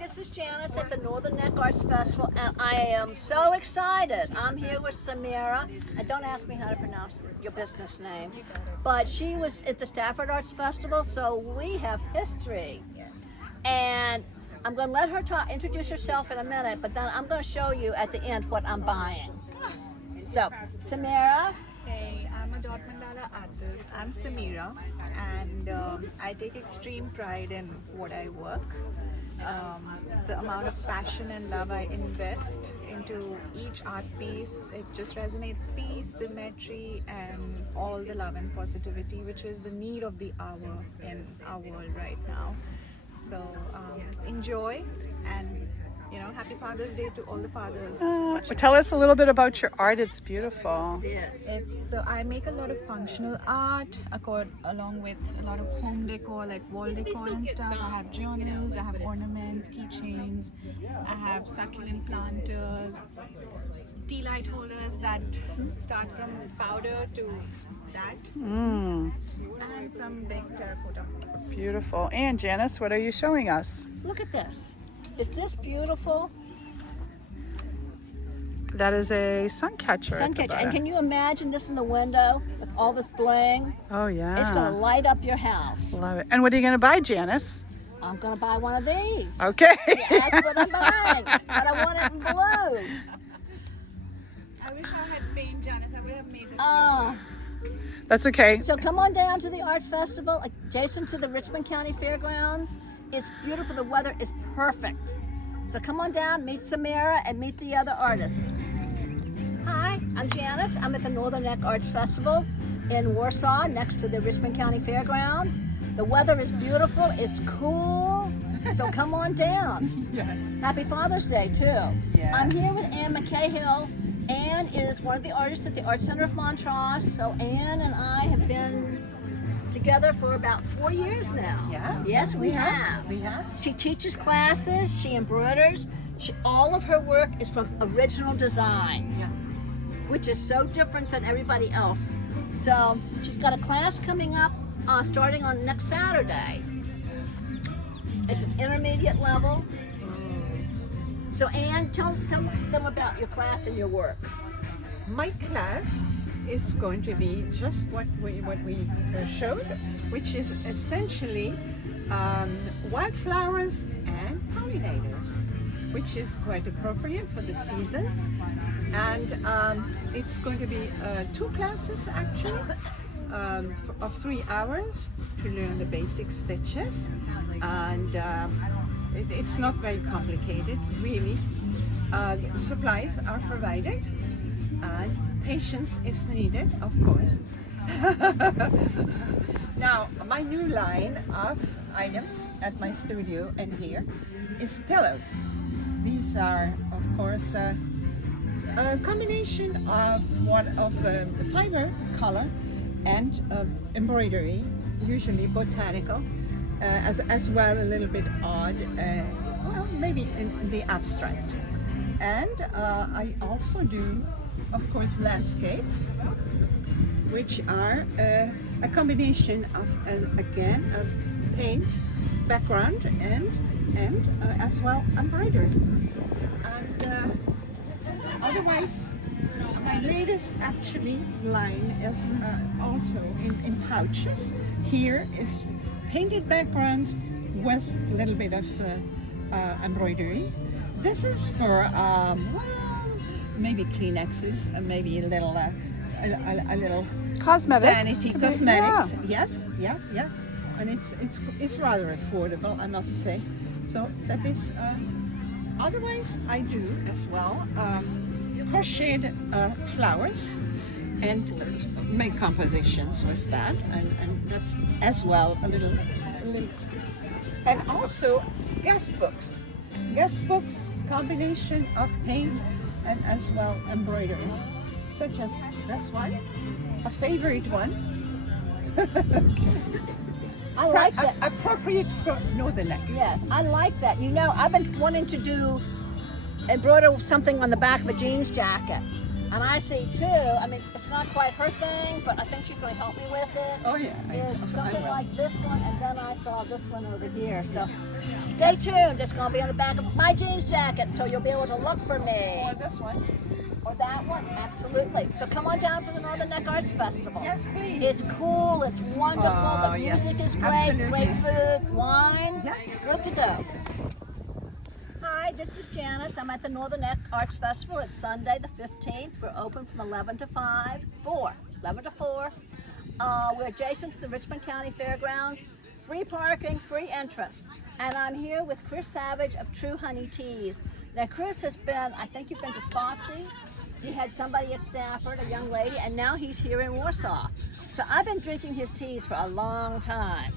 this is Janice at the Northern Neck Arts Festival, and I am so excited. I'm here with Samira, and don't ask me how to pronounce your business name, but she was at the Stafford Arts Festival, so we have history. Yes. And I'm going to let her introduce herself in a minute, but then I'm going to show you at the end what I'm buying. So, Samira. Hey, I'm a dot mandala artist. I'm Samira, and I take extreme pride in what I work. The amount of passion and love I invest into each art piece, it just resonates peace, symmetry, and all the love and positivity, which is the need of the hour in our world right now. So enjoy, and happy Father's Day to all the fathers. Tell us a little bit about your art. It's beautiful. Yes. So I make a lot of functional art along with a lot of home decor, like wall decor and stuff. I have journals, I have ornaments, keychains, I have succulent planters, tea light holders that start from powder to that, and some big terracotta pots. Beautiful. And Janice, what are you showing us? Look at this. Is this beautiful? That is a sun catcher. Sun catcher. And can you imagine this in the window with all this bling? Oh yeah. It's going to light up your house. Love it. And what are you going to buy, Janice? I'm going to buy one of these. Okay. That's what I'm buying. But I want it in blue. I wish I had paint, Janice. I would have made it. Oh. That's okay. So come on down to the art festival, adjacent to the Richmond County Fairgrounds. It's beautiful. The weather is perfect. So come on down, meet Samira, and meet the other artists. Hi, I'm Janice. I'm at the Northern Neck Arts Festival in Warsaw, next to the Richmond County Fairgrounds. The weather is beautiful. It's cool. So come on down. Yes. Happy Father's Day, too. Yes. I'm here with Anne McCahill. Anne is one of the artists at the Art Center of Montrose. So Anne and I have been together for about 4 years now. Yeah. Yes, we have. We have. She teaches classes, she embroiders. All of her work is from original designs, which is so different than everybody else. So she's got a class coming up starting on next Saturday. It's an intermediate level. So Anne, tell them about your class and your work. My class is going to be just what we showed, which is essentially wildflowers and pollinators, which is quite appropriate for the season. And it's going to be 2 classes actually, of 3 hours to learn the basic stitches, and it's not very complicated really. Supplies are provided, and patience is needed, of course. Now, my new line of items at my studio and here is pillows. These are, of course, a combination of fiber color and embroidery, usually botanical, as well a little bit odd, well, maybe in the abstract. And I also do, of course, landscapes, which are a combination of, again, a paint background and as well embroidery. And otherwise, my latest actually line is also in pouches. Here is painted backgrounds with a little bit of embroidery. This is for maybe Kleenexes, maybe a little Cosmetic. vanity cosmetics. Yeah. Yes. And it's rather affordable, I must say. So that is. Otherwise, I do as well crocheted flowers and make compositions with that, and that's as well a little. And also guest books, combination of paint and as well embroidery, such as this one, a favorite one. I like that. Appropriate for Northern Neck. Yes, I like that. You know, I've been wanting to embroider something on the back of a jeans jacket. And I see too, I mean, it's not quite her thing, but I think she's going to help me with it. Oh yeah. Is something like this one, and then I saw this one over here. So stay tuned. It's going to be on the back of my jeans jacket, so you'll be able to look for me. Or this one. Or that one, absolutely. So come on down for the Northern Neck Arts Festival. Yes, please. It's cool, it's wonderful, Oh, the music yes, is great, absolutely. great food, wine, Yes. good to go. Hi, this is Janice. I'm at the Northern Neck Arts Festival. It's Sunday the 15th. We're open from 11 to 11 to 4. We're adjacent to the Richmond County Fairgrounds. Free parking, free entrance. And I'm here with Chris Savage of True Honey Teas. Now, Chris has been, I think you've been to Spotsy. You had somebody at Stafford, a young lady, and now he's here in Warsaw. So I've been drinking his teas for a long time.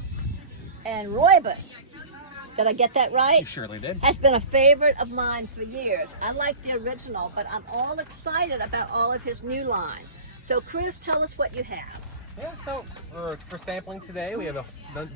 And Rooibos, did I get that right? You surely did. Has been a favorite of mine for years. I like the original, but I'm all excited about all of his new line. So Chris, tell us what you have. Yeah, so for sampling today, we have a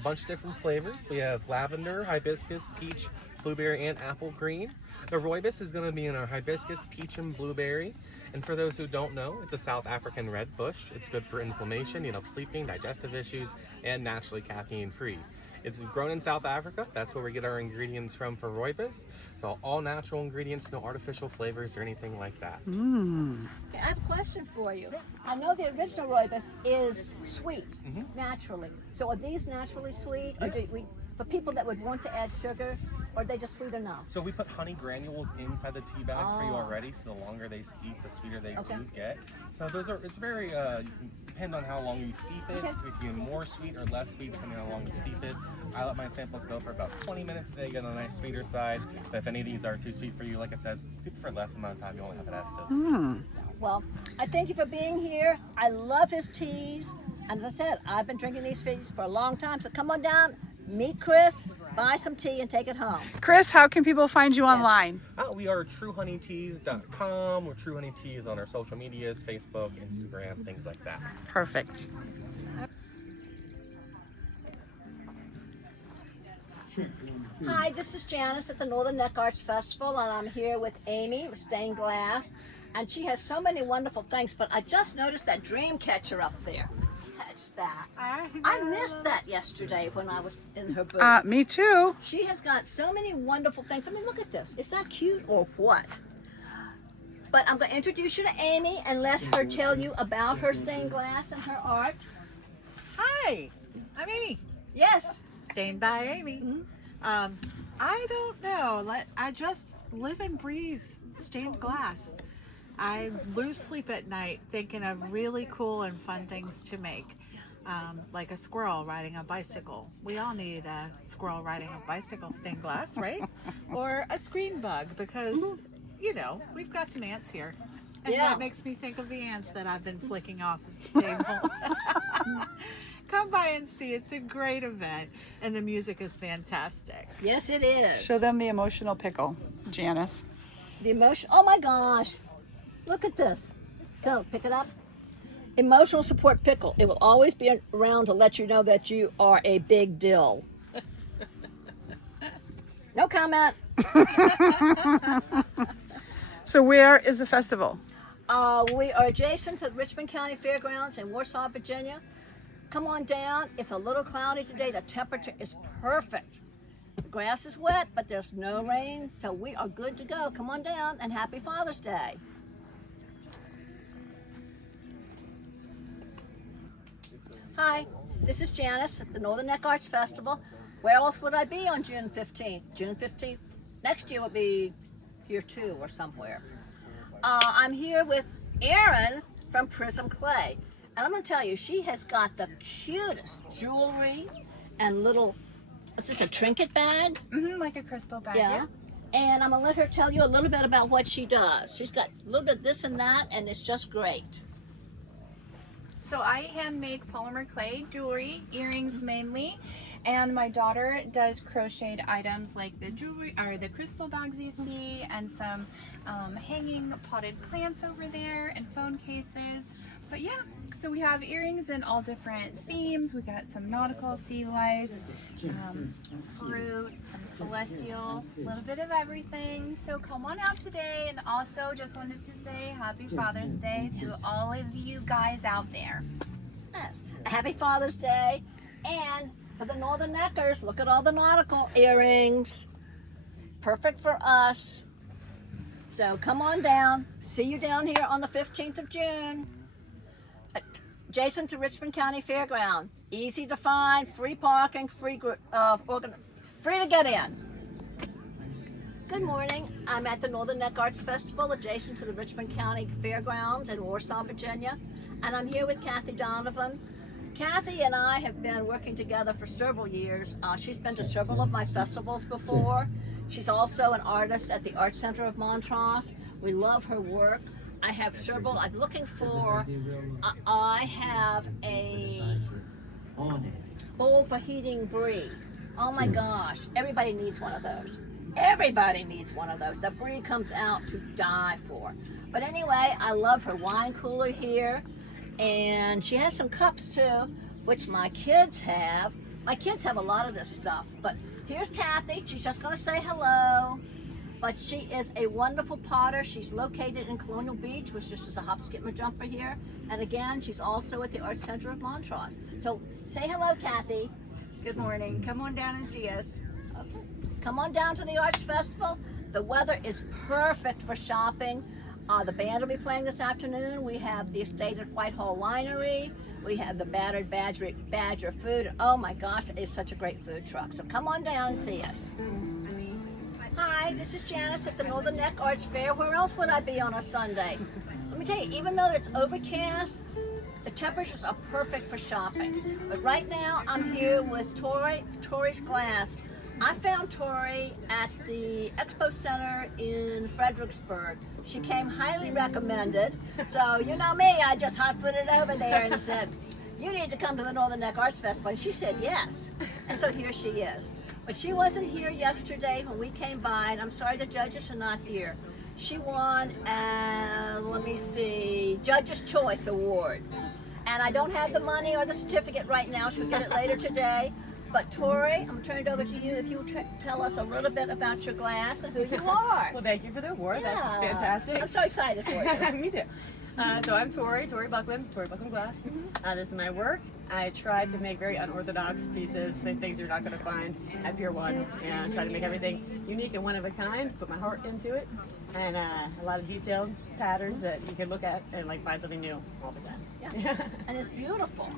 bunch of different flavors. We have lavender, hibiscus, peach, blueberry, and apple green. The Rooibos is going to be in our hibiscus, peach, and blueberry. And for those who don't know, it's a South African red bush. It's good for inflammation, sleeping, digestive issues, and naturally caffeine free. It's grown in South Africa. That's where we get our ingredients from for Rooibos. So all natural ingredients, no artificial flavors or anything like that. Okay, I have a question for you. I know the original Rooibos is sweet, naturally. So are these naturally sweet? Or do we, for people that would want to add sugar, or are they just sweet enough? So we put honey granules inside the tea bag for you already, so the longer they steep, the sweeter they do get. So those are, it's very, you can depend on how long you steep it. Okay. If you get more sweet or less sweet, depending on how long you steep it. I let my samples go for about 20 minutes today, get on the nice sweeter side. But if any of these are too sweet for you, like I said, keep it for less amount of time, you won't have it as so sweet. Well, I thank you for being here. I love his teas. And as I said, I've been drinking these teas for a long time. So come on down, meet Chris, buy some tea, and take it home. Chris, how can people find you online? We are truehoneyteas.com. We're True Honey Teas on our social medias, Facebook, Instagram, things like that. Perfect. Hi, this is Janice at the Northern Neck Arts Festival, and I'm here with Amy with Stained Glass. And she has so many wonderful things, but I just noticed that dream catcher up there. Catch that. I missed that yesterday when I was in her booth. Me too. She has got so many wonderful things. I mean, look at this. Is that cute or what? But I'm going to introduce you to Amy and let her tell you about her stained glass and her art. Hi, I'm Amy. Yes. Stained by Amy. I don't know. I just live and breathe stained glass. I lose sleep at night thinking of really cool and fun things to make. Like a squirrel riding a bicycle. We all need a squirrel riding a bicycle stained glass, right? Or a screen bug because, we've got some ants here. And Yeah. that makes me think of the ants that I've been flicking off the table. Come by and see. It's a great event, and the music is fantastic. Yes, it is. Show them the emotional pickle, Janice. The emotion. Oh my gosh. Look at this. Go, pick it up. Emotional support pickle. It will always be around to let you know that you are a big deal. No comment. So where is the festival? We are adjacent to the Richmond County Fairgrounds in Warsaw, Virginia. Come on down. It's a little cloudy today. The temperature is perfect. The grass is wet, but there's no rain, so we are good to go. Come on down, and happy Father's Day. Hi, this is Janice at the Northern Neck Arts Festival. Where else would I be on June 15th? June 15th next year will be here too or somewhere. I'm here with Erin from Prism Clay. And I'm going to tell you, she has got the cutest jewelry and little, is this a trinket bag? Like a crystal bag. Yeah. And I'm going to let her tell you a little bit about what she does. She's got a little bit of this and that, and it's just great. So I hand make polymer clay jewelry, earrings mainly, and my daughter does crocheted items like the jewelry or the crystal bags you see, and some hanging potted plants over there and phone cases. But yeah, so we have earrings in all different themes. We got some nautical, sea life, fruit, some celestial, a little bit of everything. So come on out today. And also just wanted to say Happy Father's Day to all of you guys out there. Yes. Happy Father's Day. And for the Northern Neckers, look at all the nautical earrings. Perfect for us. So come on down. See you down here on the 15th of June. Adjacent to Richmond County Fairground. Easy to find, free parking, free to get in. Good morning. I'm at the Northern Neck Arts Festival adjacent to the Richmond County Fairgrounds in Warsaw, Virginia. And I'm here with Kathy Donovan. Kathy and I have been working together for several years. She's been to several of my festivals before. She's also an artist at the Art Center of Montrose. We love her work. I have several. I'm looking for, I have a bowl for heating brie. Oh my gosh, everybody needs one of those. Everybody needs one of those. The brie comes out to die for. But anyway, I love her wine cooler here. And she has some cups too, which my kids have. My kids have a lot of this stuff. But here's Kathy. She's just going to say hello. But she is a wonderful potter. She's located in Colonial Beach, which just is a hop, skip, and jump for here. And again, she's also at the Art Center of Montrose. So say hello, Kathy. Good morning. Come on down and see us. Okay. Come on down to the Arts Festival. The weather is perfect for shopping. The band will be playing this afternoon. We have the Estate at Whitehall Winery. We have the Battered Badger Food. Oh my gosh, it's such a great food truck. So come on down and see us. Hi, this is Janice at the Northern Neck Arts Fair. Where else would I be on a Sunday? Let me tell you, even though it's overcast, the temperatures are perfect for shopping. But right now, I'm here with Tori's Glass. I found Tori at the Expo Center in Fredericksburg. She came highly recommended. So you know me, I just hot-footed over there and said, you need to come to the Northern Neck Arts Festival. And she said yes. And so here she is. But she wasn't here yesterday when we came by, and I'm sorry the judges are not here. She won, let me see, Judge's Choice Award. And I don't have the money or the certificate right now. She'll get it later today. But Tori, I'm going to turn it over to you if you tell us a little bit about your glass and who you are. Well, thank you for the award. Yeah. That's fantastic. I'm so excited for you. Me too. So I'm Tori Buckland Glass. This is my work. I tried to make very unorthodox pieces, things you're not going to find at Pier 1, and try to make everything unique and one of a kind, put my heart into it, and a lot of detailed patterns that you can look at and like find something new all the time. Yeah. And it's beautiful.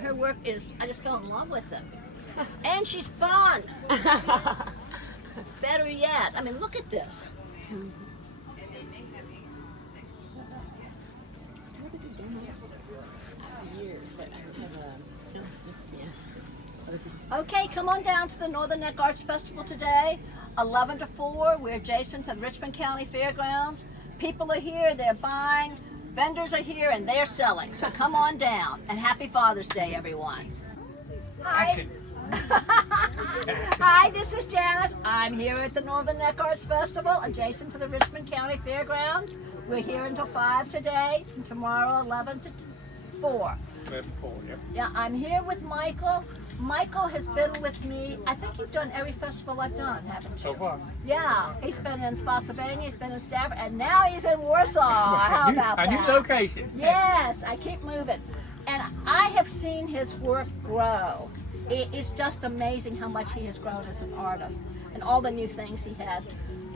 Her work is, I just fell in love with them. And she's fun. Better yet, I mean, look at this. Okay, come on down to the Northern Neck Arts Festival today, 11 to 4. We're adjacent to the Richmond County Fairgrounds. People are here, they're buying, vendors are here, and they're selling. So come on down, and happy Father's Day, everyone. Hi. Hi, this is Janice. I'm here at the Northern Neck Arts Festival, adjacent to the Richmond County Fairgrounds. We're here until 5 today, and tomorrow 11 to 4. 11 to 4, yep. Yeah, I'm here with Michael. Michael has been with me, I think you've done every festival I've done, haven't you? So far. Yeah, he's been in Spotsylvania, he's been in Stafford, and now he's in Warsaw. How about that? A new location. Yes, I keep moving. And I have seen his work grow. It is just amazing how much he has grown as an artist and all the new things he has.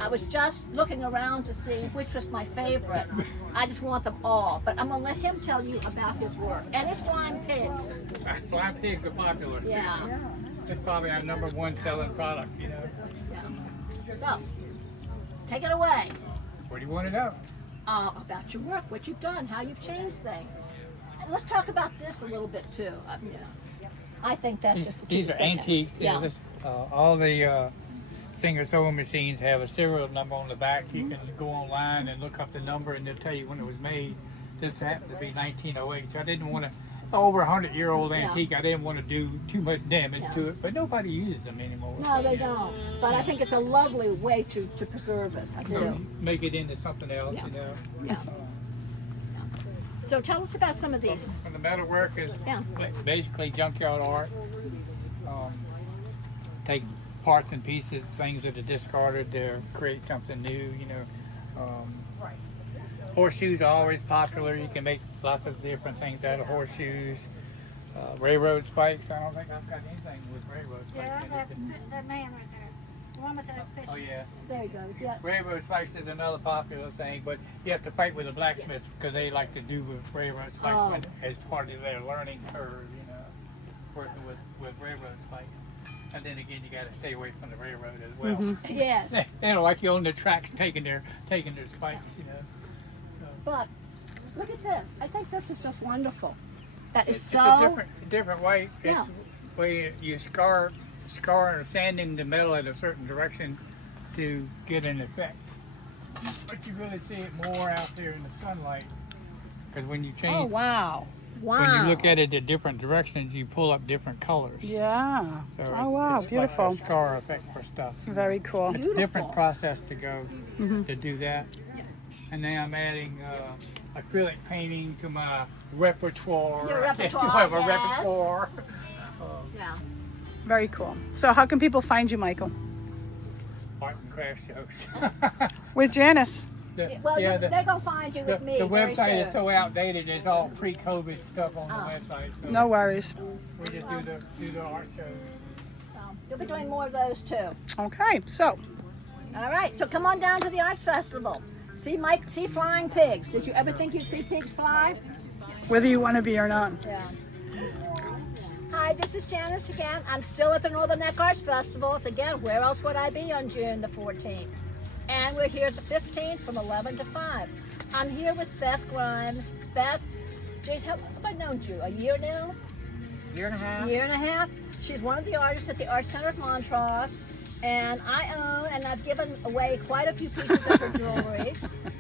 I was just looking around to see which was my favorite. I just want them all, but I'm gonna let him tell you about his work and his flying pigs. Flying pigs are popular. Yeah. It's probably our #1 selling product, you know. Yeah. So, take it away. What do you want to know? About your work, what you've done, how you've changed things. And let's talk about this a little bit too. You know, I think that's just a These are antiques. Yeah. All the Singer sewing machines have a serial number on the back. You can go online and look up the number, and they'll tell you when it was made. This happened to be 1908. So I didn't want to, over 100-year-old antique. I didn't want to do too much damage to it, but nobody uses them anymore. No, they don't. But I think it's a lovely way to preserve it. I do. So make it into something else, Yeah. you know. Yeah. So tell us about some of these. And the metalwork is Yeah. basically junkyard art. Take parts and pieces, things that are discarded to create something new, you know. Horseshoes are always popular. You can make lots of different things out of horseshoes. Railroad spikes, I don't think I've got anything with railroad spikes. in it. that man right there. The one with the fish. Oh yeah. There he goes. Yeah. Railroad spikes is another popular thing, but you have to fight with the blacksmiths because they like to do with railroad spikes Oh. as part of their learning curve, you know, working with railroad spikes. And then again, you got to stay away from the railroad as well. Yes. They don't like you on the tracks taking their spikes, you know. But look at this. I think this is just wonderful. That is It's so. a different way. Yeah. It's way you scar or sanding the metal in a certain direction to get an effect. But you really see it more out there in the sunlight because when you change, Oh wow. Wow. when you look at it at different directions, you pull up different colors. Yeah. So Oh wow, it's beautiful. Like a scar effect for stuff. Very cool. It's a different process to go Mm-hmm. to do that. And then I'm adding acrylic painting to my repertoire. Your I guess repertoire, you have a yes. repertoire. Yeah. Very cool. So how can people find you, Michael? Art and craft shows. With Janice. Well, the, they're gonna find you with me the very website soon. is so outdated. It's all pre-COVID stuff on Oh. the website. So No worries. we just do the art shows. So, you'll be doing more of those too. Okay, so All right. So come on down to the Arts Festival. See flying pigs. Did you ever think you'd see pigs fly? whether you want to be or not. Yeah. Hi, this is Janice again. I'm still at the Northern Neck Arts Festival. It's again, where else would I be on June the 14th? And we're here the 15th from 11 to 5. I'm here with Beth Grimes. Beth, geez, how have I known you? A year now? Year and a half. Year and a half. She's one of the artists at the Arts Center of Montrose. And I own and I've given away quite a few pieces of her jewelry.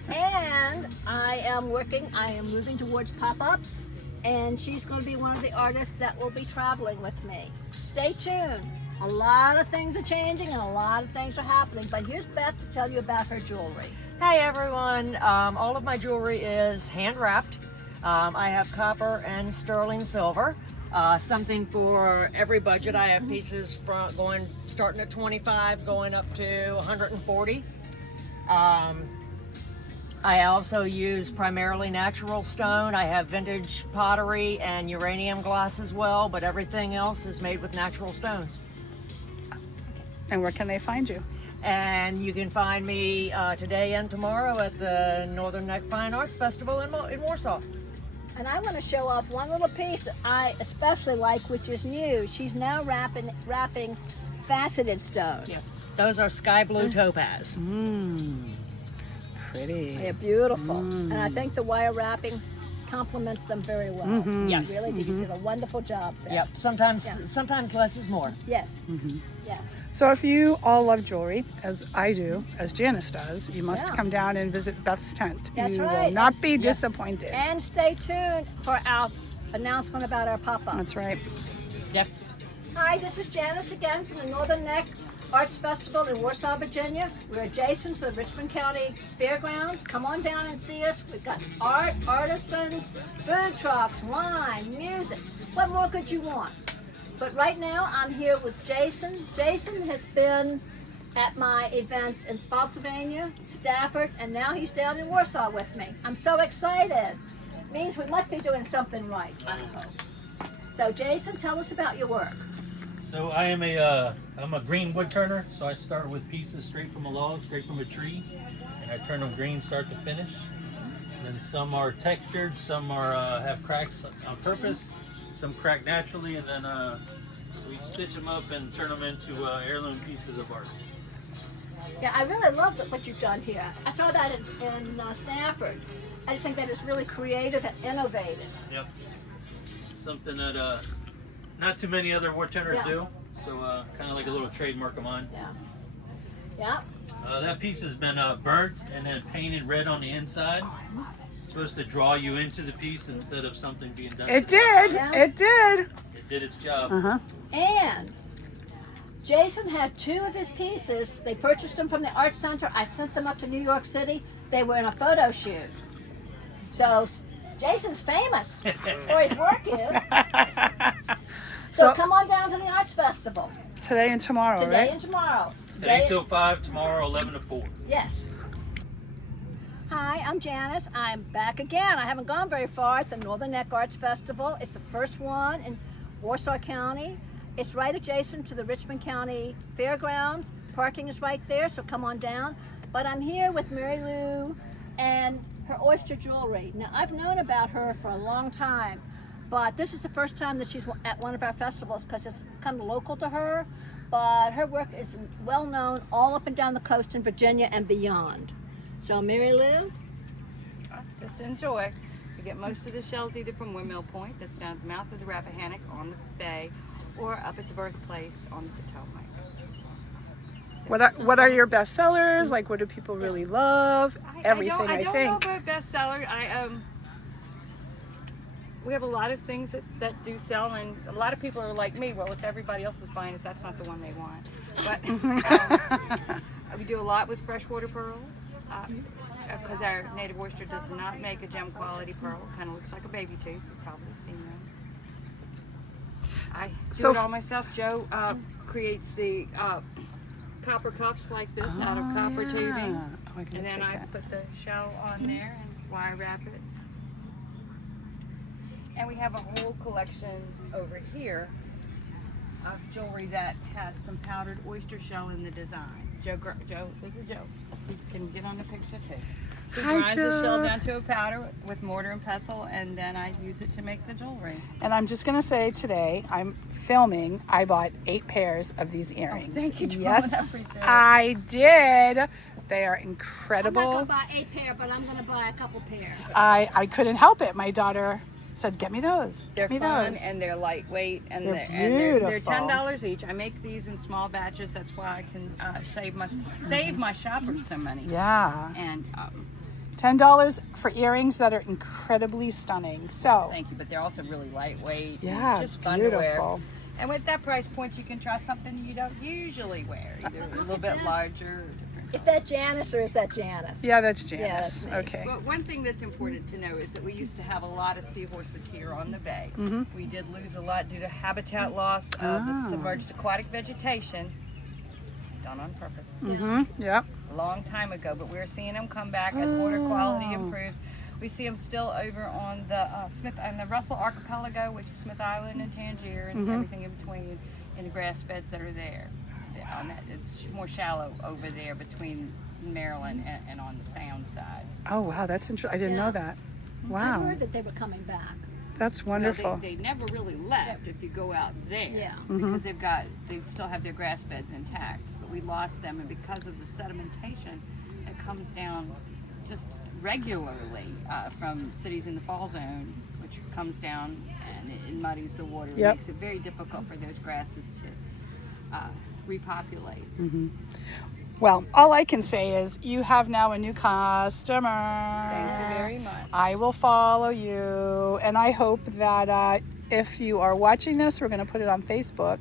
And I am moving towards pop-ups. And she's going to be one of the artists that will be traveling with me. Stay tuned. A lot of things are changing and a lot of things are happening. But here's Beth to tell you about her jewelry. Hi everyone, all of my jewelry is hand wrapped. I have copper and sterling silver. Something for every budget. I have pieces from starting at 25, going up to 140. I also use primarily natural stone. I have vintage pottery and uranium glass as well, but everything else is made with natural stones. And where can they find you? And you can find me today and tomorrow at the Northern Neck Fine Arts Festival in Warsaw. And I want to show off one little piece that I especially like, which is new. She's now wrapping faceted stones. Yes. Those are sky blue topaz. Pretty. They're beautiful. And I think the wire wrapping complements them very well. Yes. You really did. You did a wonderful job there. Yep. Sometimes less is more. Yes. Yes. So if you all love jewelry, as I do, as Janice does, you must Yeah. come down and visit Beth's tent. That's you will right. not And- be yes. disappointed. And stay tuned for our announcement about our pop-ups. That's right. Yep. Hi, this is Janice again from the Northern Neck Arts Festival in Warsaw, Virginia. We're adjacent to the Richmond County Fairgrounds. Come on down and see us. We've got art, artisans, food trucks, wine, music. What more could you want? But right now, I'm here with Jason. Jason has been at my events in Spotsylvania, Stafford, and now he's down in Warsaw with me. I'm so excited. Means we must be doing something right, I hope. So Jason, tell us about your work. So I'm a green wood turner. So I start with pieces straight from a log, straight from a tree, and I turn them green start to finish. And then some are textured, some are have cracks on purpose, some crack naturally, and then we stitch them up and turn them into heirloom pieces of art. Yeah, I really love what you've done here. I saw that in Stafford. I just think that is really creative and innovative. Yep. Something that not too many other wood turners Yeah. do. So kind of like a little trademark of mine. Yeah. Yeah. That piece has been burnt and then painted red on the inside. It's supposed to draw you into the piece instead of something being done. It to the did. Yeah. It did. It did its job. Uh-huh. And Jason had two of his pieces. They purchased them from the Art Center. I sent them up to New York City. They were in a photo shoot. So Jason's famous, or his work is. So come on down to the Arts Festival. Today and tomorrow, Today right? and tomorrow. Today till 5, tomorrow 11 to 4. Yes. Hi, I'm Janice. I'm back again. I haven't gone very far at the Northern Neck Arts Festival. It's the first one in Warsaw County. It's right adjacent to the Richmond County Fairgrounds. Parking is right there, so come on down. But I'm here with Mary Lou and her oyster jewelry. Now, I've known about her for a long time, but this is the first time that she's at one of our festivals because it's kind of local to her. But her work is well known all up and down the coast in Virginia and beyond. So, Mary Lou? Just enjoy. You get most of the shells either from Windmill Point, that's down at the mouth of the Rappahannock on the bay, or up at the birthplace on the Potomac. What are your best sellers? Like, what do people really love? Everything, I don't think. know about bestseller. We have a lot of things that do sell, and a lot of people are like me. Well, if everybody else is buying it, that's not the one they want. But we do a lot with freshwater pearls, because our native oyster does not make a gem quality pearl. Kind of looks like a baby tooth. You've probably seen them. I do it all myself. Joe creates the copper cups like this out of copper tubing, and then I put the shell on there and wire wrap it. And we have a whole collection over here of jewelry that has some powdered oyster shell in the design. Joe, this is Joe. He can get on the picture too. He grinds the shell down to a powder with mortar and pestle, and then I use it to make the jewelry. And I'm just gonna say today, I'm filming, I bought 8 pairs of these earrings. Oh, thank you, Dawn. Yes, I appreciate it. I did. They are incredible. I'm not going to buy 8 pair, but I'm going to buy a couple pair. I couldn't help it. My daughter said, get me those. They're Get me fun those. and they're lightweight and They're they're beautiful. $10 each. I make these in small batches. That's why I can save my shoppers some money. Yeah. And $10 for earrings that are incredibly stunning. So thank you, but they're also really lightweight. Yeah, and just fun to wear. beautiful. And with that price point, you can try something you don't usually wear, either a little bit larger. Is that Janice or is that Janice? Yeah, that's Yeah, Janice. that's me. Okay. But one thing that's important to know is that we used to have a lot of seahorses here on the bay. Mhm. We did lose a lot due to habitat loss of the submerged aquatic vegetation. It's done on purpose. Yep. A long time ago, but we're seeing them come back as water quality improves. We see them still over on the the Russell Archipelago, which is Smith Island and Tangier, and everything in between, in the grass beds that are there. On that, it's more shallow over there between Maryland and on the Sound side. Oh, wow, that's interesting. I didn't know that. I Wow. heard that they were coming back. That's wonderful. Well, they never really left if you go out there. Yeah. Because they still have their grass beds intact. But we lost them, and because of the sedimentation that comes down just regularly from cities in the fall zone, which comes down and it muddies the water, Yep. it makes it very difficult for those grasses to repopulate. Well, all I can say is you have now a new customer. Thank you very much. I will follow you, and I hope that if you are watching this, we're going to put it on Facebook.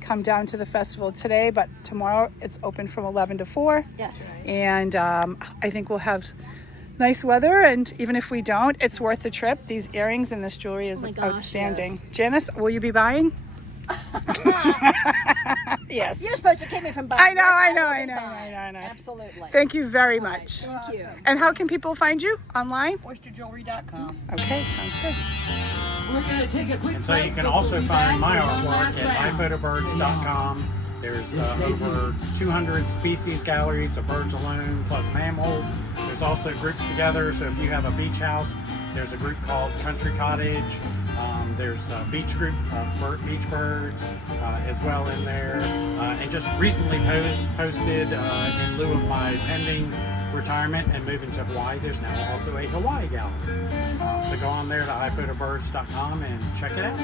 Come down to the festival today, but tomorrow it's open from 11 to 4. Yes. And I think we'll have nice weather, and even if we don't, it's worth the trip. These earrings and this jewelry is my gosh, outstanding. Janice, will you be buying? Yes. You're supposed to keep me from buying. I know, Yes, I know, will I be know, buying. I know. Absolutely. Thank you very much. Thank you. And how can people find you online? Oysterjewelry.com. Okay, sounds good. And so you can also find my artwork at iphotobirds.com. There's over 200 species galleries of birds alone, plus mammals. There's also groups together, so if you have a beach house, there's a group called Country Cottage. There's a beach group of beach birds as well in there. And just recently posted in lieu of my pending retirement and moving to Hawaii, there's now also a Hawaii gallery. So go on there to iphotobirds.com and check it out.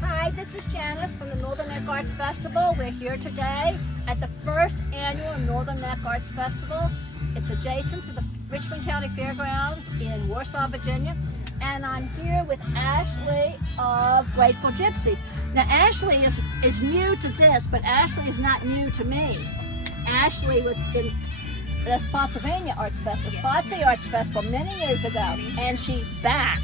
Hi, this is Janice from the Northern Neck Arts Festival. We're here today at the first annual Northern Neck Arts Festival. It's adjacent to the Richmond County Fairgrounds in Warsaw, Virginia. And I'm here with Ashley of Grateful Gypsy. Now Ashley is new to this, but Ashley is not new to me. Ashley the Spotsylvania Arts Festival, Spotsy Arts Festival many years ago, and she's back.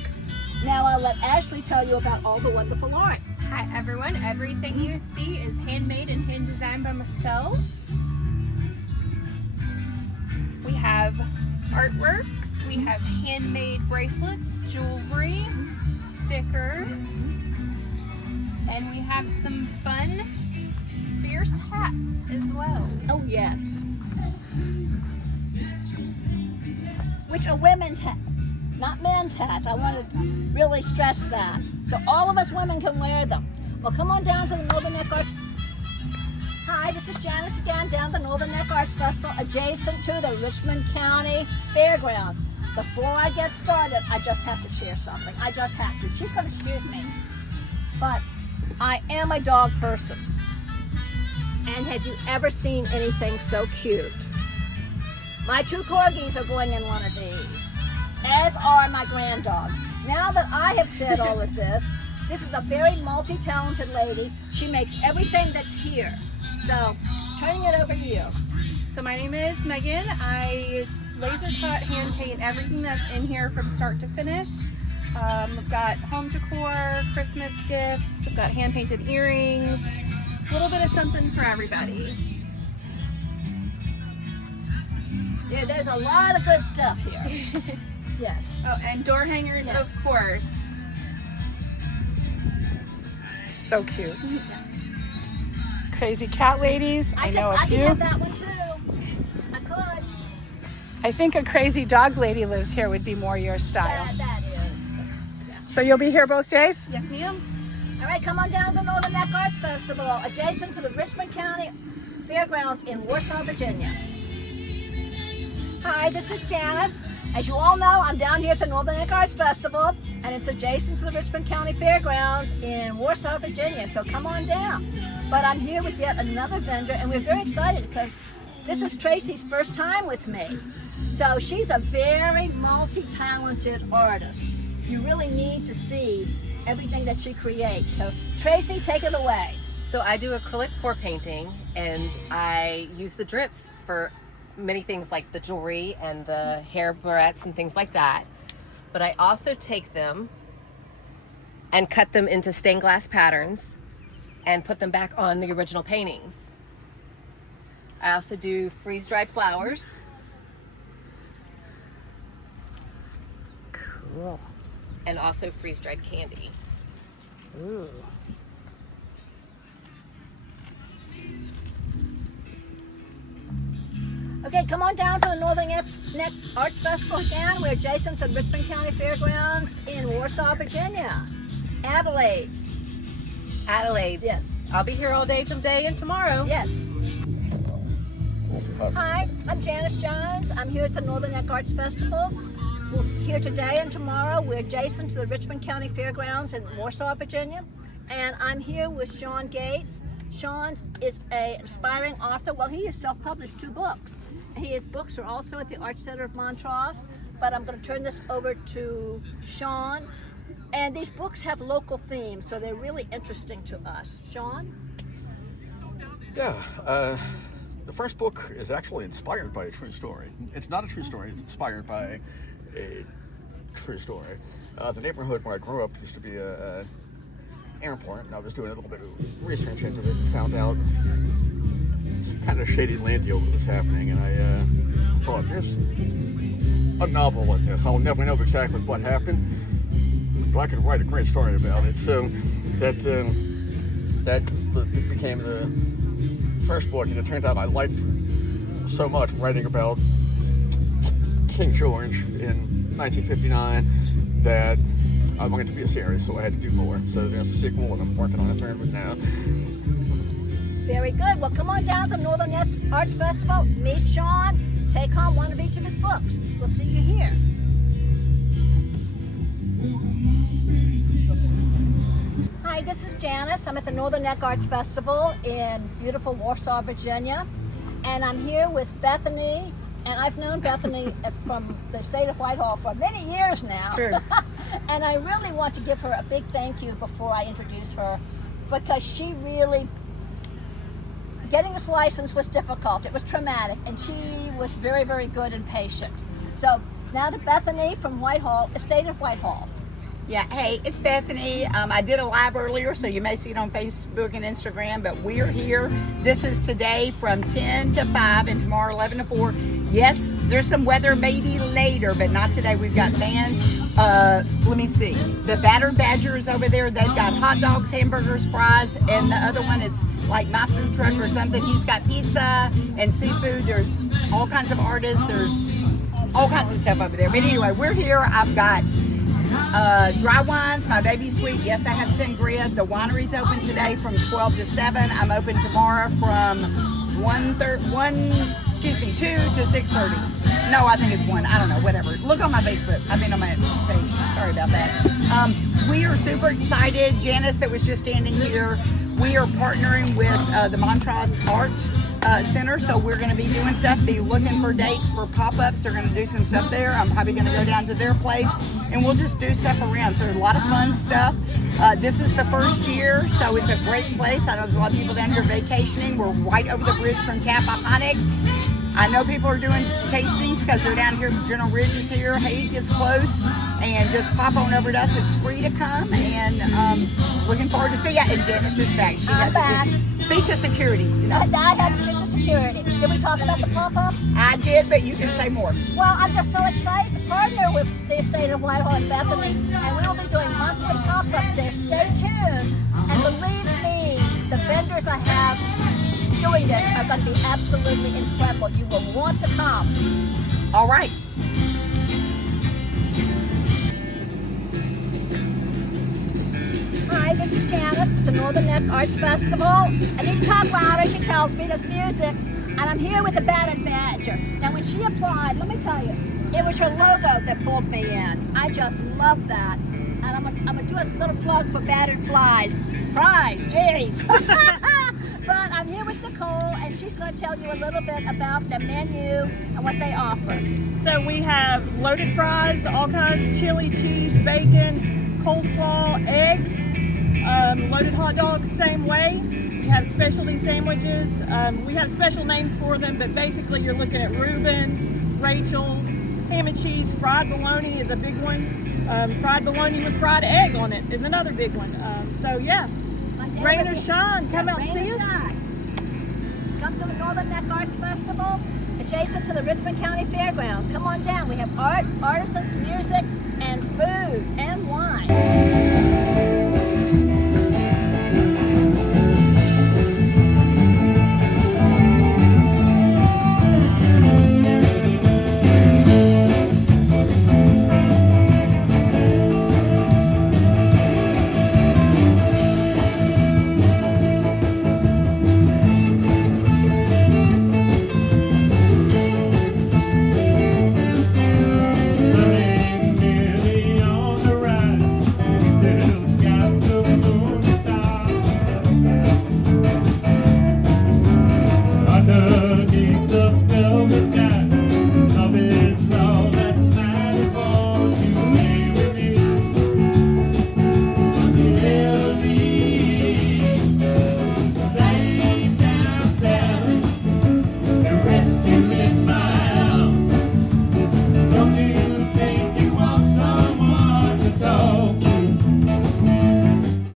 Now I'll let Ashley tell you about all the wonderful art. Hi everyone, everything you see is handmade and hand designed by myself. We have artworks, we have handmade bracelets, jewelry, stickers, and we have some fun, fierce hats as well. Oh yes. Which are women's hats, not men's hats. I want to really stress that. So all of us women can wear them. Well, come on down to the Northern Neck Arts. Hi, this is Janice again, down at the Northern Neck Arts Festival, adjacent to the Richmond County Fairground. Before I get started, I just have to share something. I just have to. She's going to shoot me. But I am a dog person. And have you ever seen anything so cute? My 2 corgis are going in one of these, as are my grand dog. Now that I have said all of this is a very multi-talented lady. She makes everything that's here. So, turning it over to you. So my name is Megan. I laser cut, hand paint everything that's in here from start to finish. We've got home decor, Christmas gifts, we've got hand painted earrings, a little bit of something for everybody. Yeah, there's a lot of good stuff here. Yes. Oh, and door hangers, Yes. of course. So cute. Crazy cat ladies. I know a I few. can have that one too. I could. I think a crazy dog lady lives here would be more your style. That is. So you'll be here both days? Yes, ma'am. All right, come on down to the Northern Neck Arts Festival, adjacent to the Richmond County Fairgrounds in Warsaw, Virginia. Hi, this is Janice. As you all know, I'm down here at the Northern Neck Arts Festival, and it's adjacent to the Richmond County Fairgrounds in Warsaw, Virginia, so come on down. But I'm here with yet another vendor, and we're very excited because this is Tracy's first time with me. So she's a very multi-talented artist. You really need to see everything that she creates. So Tracy, take it away. So I do acrylic pour painting, and I use the drips for many things like the jewelry and the hair barrettes and things like that. But I also take them and cut them into stained glass patterns and put them back on the original paintings. I also do freeze-dried flowers. Cool. And also freeze-dried candy. Ooh. Okay, come on down to the Northern Neck Arts Festival again. We're adjacent to the Richmond County Fairgrounds in Warsaw, Virginia. Adelaide. Adelaide. Yes. I'll be here all day today and tomorrow. Yes. Hi, I'm Janice Jones. I'm here at the Northern Neck Arts Festival. We're here today and tomorrow. We're adjacent to the Richmond County Fairgrounds in Warsaw, Virginia. And I'm here with Sean Gates. Sean is an aspiring author. Well, he has self-published 2 books. His books are also at the Art Center of Montrose, but I'm going to turn this over to Sean. And these books have local themes, so they're really interesting to us. Sean? Yeah, the first book is actually inspired by a true story. It's not a true story, it's inspired by a true story. The neighborhood where I grew up used to be a airport, and I was doing a little bit of research into it and found out some kind of shady land deal that was happening, and I thought, there's a novel in this. I'll never know exactly what happened, but I could write a great story about it. So that became the first book, and it turned out I liked so much writing about King George in 1959 that I wanted it to be a series, so I had to do more. So there's a sequel, and I'm working on a third one now. Very good. Well, come on down to the Northern Neck Arts Festival, meet Sean, take home one of each of his books. We'll see you here. Hi, this is Janice. I'm at the Northern Neck Arts Festival in beautiful Warsaw, Virginia. And I'm here with Bethany, and I've known Bethany from the state of Whitehall for many years now. Sure. And I really want to give her a big thank you before I introduce her, because she really getting this license was difficult. It was traumatic, and she was very, very good and patient. So now to Bethany from Whitehall, Estate of Whitehall. Yeah, hey, it's Bethany. I did a live earlier, so you may see it on Facebook and Instagram, but we're here. This is today from 10 to 5 and tomorrow 11 to 4. Yes, there's some weather maybe later, but not today. We've got bands. Let me see. The Battered Badger is over there. They've got hot dogs, hamburgers, fries, and the other one, it's like My Food Truck or something. He's got pizza and seafood. There's all kinds of artists. There's all kinds of stuff over there. But anyway, we're here. I've got dry wines, my baby sweet. Yes, I have sangria. The winery's open today from 12 to 7. I'm open tomorrow from 2 to 6:30. No, I think it's 1. I don't know, whatever. Look on my Facebook. I've been on my page. Sorry about that. We are super excited. Janice, that was just standing here, we are partnering with the Montrose Art Center, so we're going to be doing stuff, be looking for dates for pop-ups. They're going to do some stuff there. I'm probably going to go down to their place, and we'll just do stuff around. So there's a lot of fun stuff. This is the first year, so it's a great place. I know there's a lot of people down here vacationing. We're right over the bridge from Tappahannock. I know people are doing tastings because they're down here. General Ridge is here. Haiti gets close, and just pop on over to us. It's free to come, and looking forward to see you. And Janice is back. I'm back. Speech of security. You know. I had speech of security. Did we talk about the pop-up? I did, but you can say more. Well, I'm just so excited to partner with the Estate of Whitehall and Bethany, and we will be doing monthly pop-ups there. Stay tuned, and believe me, the vendors I have doing this are going to be absolutely incredible. You will want to come. All right. Hi, this is Janice with the Northern Neck Arts Festival. I need to talk louder, she tells me, there's music. And I'm here with the Battered Badger. Now when she applied, let me tell you, it was her logo that pulled me in. I just love that. And I'm gonna do a little plug for Battered Fries. Fries, jeez. But I'm here with Nicole, and she's going to tell you a little bit about the menu and what they offer. So we have loaded fries, all kinds, chili, cheese, bacon, coleslaw, eggs, loaded hot dogs, same way. We have specialty sandwiches. We have special names for them, but basically you're looking at Reuben's, Rachel's, ham and cheese, fried bologna is a big one. Fried bologna with fried egg on it is another big one. So yeah. Rain or shine, come out and see us. Come to the Northern Neck Arts Festival, adjacent to the Richmond County Fairgrounds. Come on down. We have art, artisans, music, and food, and wine.